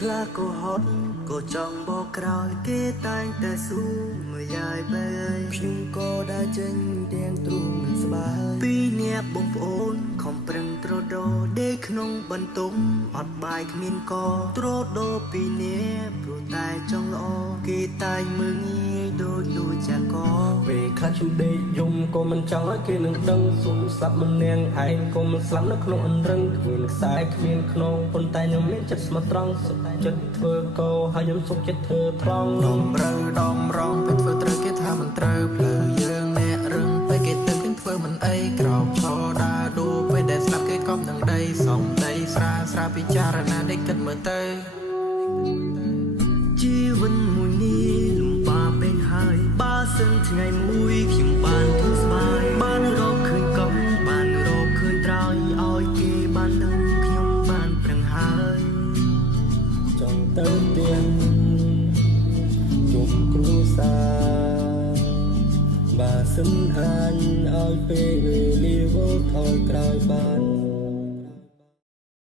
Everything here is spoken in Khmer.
ខ្លាក៏ហត់ក៏ចង់បកក្រោយគេតែងតែស៊ូមួយយាយបែខ្ញុំក៏đãចេញទាំងទ្រូងមិនស្បាយពីអ្នកបងប្អូនខំប្រឹងត្រដោដេកក្នុងបន្ទប់អត់បាយគ្មានកត្រដោពីអ្នកព្រោះតែចង់ល្អគេតែងមើងងាយដូចលួចចាកពេលខ្លះខ្ញុំដេកយំក៏មិនចង់ឲ្យគេនឹងដឹងសុំស្លាប់មិននាងឯងក៏មិនស្លាប់នៅក្នុងអន្រឹងគ្មានខ្សែគ្មានខ្នងប៉ុន្តែខ្ញុំមានចិត្តស្មោះត្រង់សុខចិត្តធ្វើកោហើយខ្ញុំសុខចិត្តធ្វើត្រង់ដំរើដំរងពេលធ្វើត្រូវគេថាមិនត្រូវភ្លឺយើងអ្នករឹងពេលគេទឹកគេធ្វើមិនអីក្រោកឈរដើរដូរពេលដែលស្លាប់គេកប់នឹងដីសំដីស្រាស្រាពិចារណាដេកគិតមើលទៅជីវិតមួយនេះលំបាកពេកហើយបើសិនថ្ងៃមួយខ្ញុំបានធូរស្បើយបានរកឃើញកង់បានរកឃើញត្រោយឲ្យគេបានដឹងខ្ញុំបានប្រឹងហើយចង់ទៅទៀតជុំគ្រួសារបើសិនអានឲ្យពេលវេលាវល់ថយក្រោយបាន